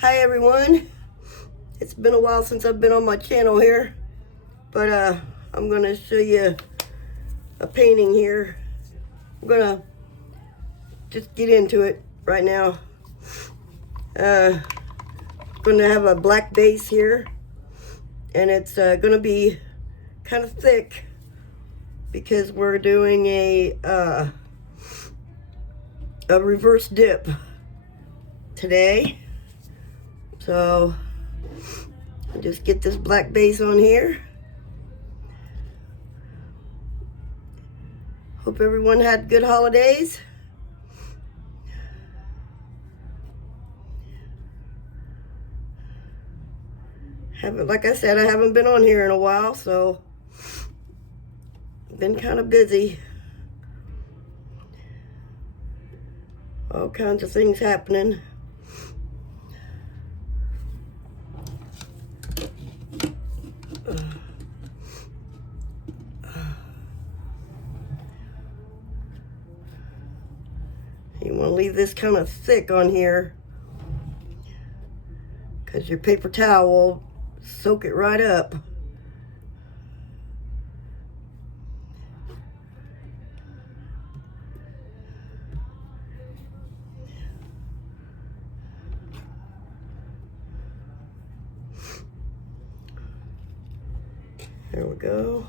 Hi everyone, it's been a while since I've been on my channel here, but I'm gonna show you a painting here. I'm gonna just get into it right now. Gonna have a black base here, and it's gonna be kind of thick because we're doing a reverse dip today. So I'll just get this black base on here. Hope everyone had good holidays. Like I said, I haven't been on here in a while, so I've been kind of busy. All kinds of things happening. You want to leave this kind of thick on here because your paper towel will soak it right up. There we go.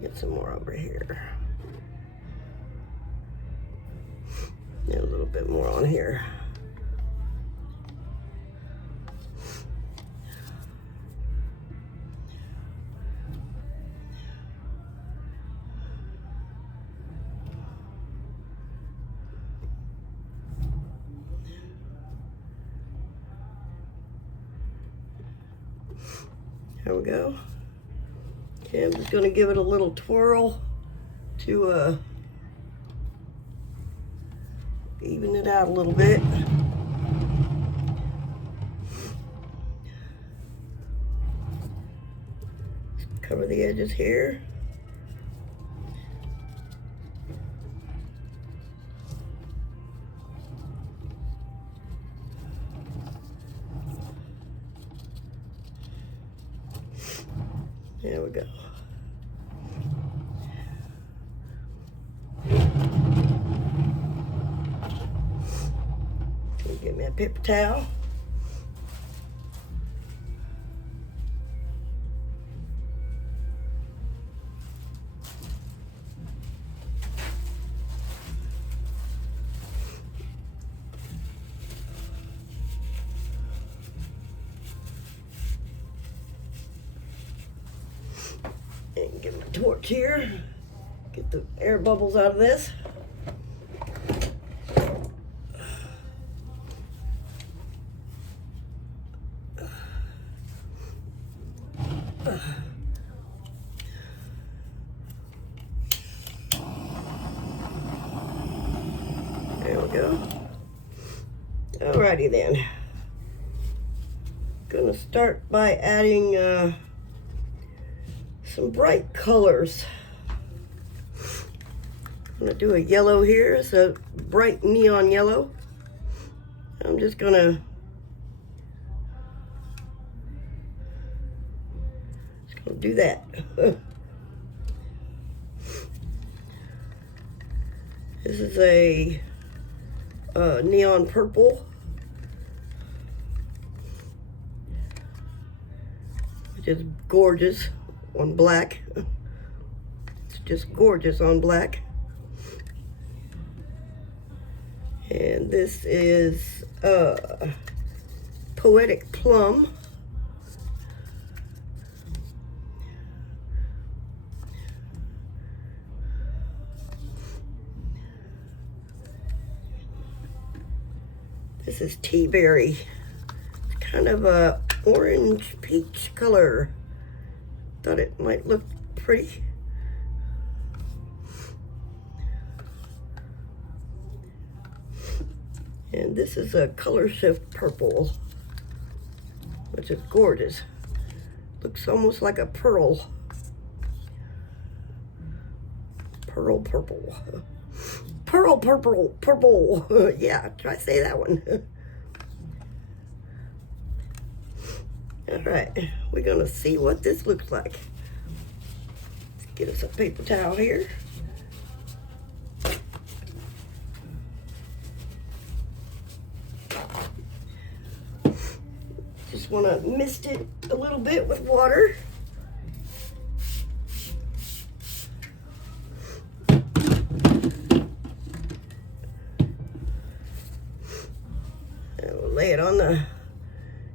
Get some more over here. And a little bit more on here. There we go. Okay, I'm just going to give it a little twirl to even it out a little bit. Cover the edges here. There we go. Get me a paper towel. And get my torch here. Get the air bubbles out of this. There we go. Alrighty then. Gonna start by adding some bright colors. I'm gonna do a yellow here. It's a bright neon yellow. I'm just gonna do that. This is a neon purple, which is gorgeous on black. It's just gorgeous on black. And this is Poetic plum. This is Teaberry. It's kind of a orange peach color. Thought it might look pretty. And this is a Colorshift purple, which is gorgeous. Looks almost like a pearl. Pearl purple. purple. Yeah, try to say that one. All right, we're gonna see what this looks like. Let's get us a paper towel here. Just wanna mist it a little bit with water. And we'll lay it on the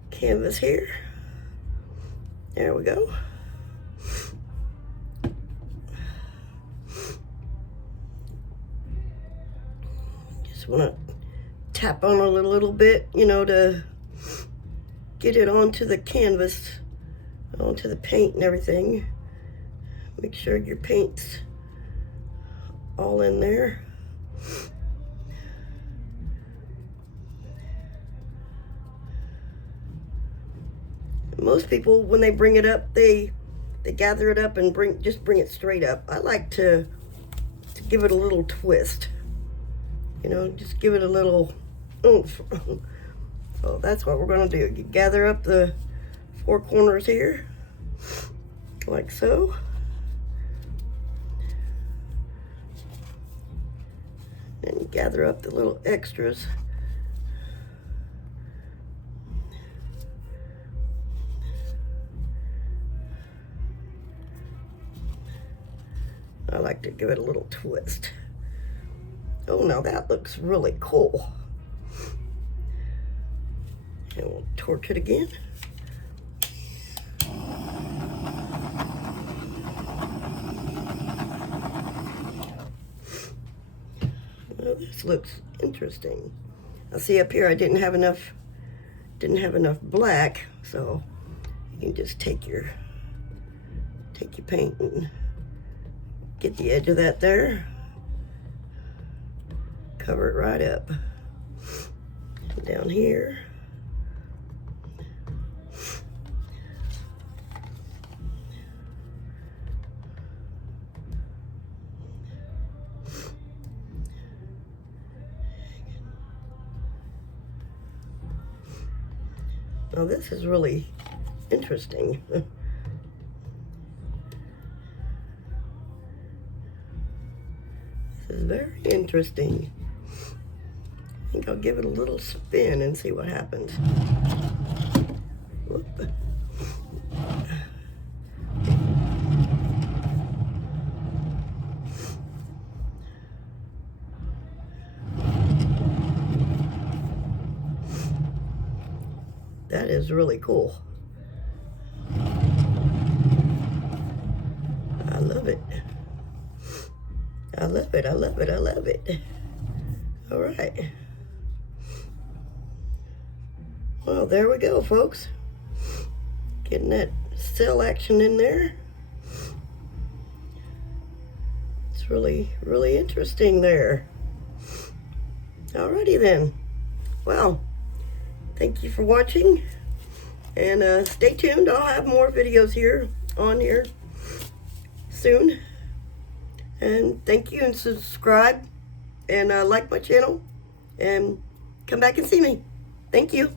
canvas here. There we go. Just want to tap on it a little bit, you know, to get it onto the canvas, onto the paint and everything. Make sure your paint's all in there. Most people, when they bring it up, they gather it up and just bring it straight up. I like to give it a little twist. You know, just give it a little oomph. So that's what we're gonna do. You gather up the four corners here, like so. And you gather up the little extras. I like to give it a little twist. Oh, now that looks really cool. And we'll torch it again. Well, this looks interesting. I see up here I didn't have enough black, so you can just take your paint and get the edge of that there. Cover it right up. And down here. Now this is really interesting. This is very interesting. I think I'll give it a little spin and see what happens. Whoop. That is really cool. I love it. I love it, I love it, I love it. All right. Well, there we go, folks. Getting that cell action in there. It's really, really interesting there. Alrighty then. Well, thank you for watching. And stay tuned. I'll have more videos here on here soon. And thank you, and subscribe and like my channel and come back and see me. Thank you.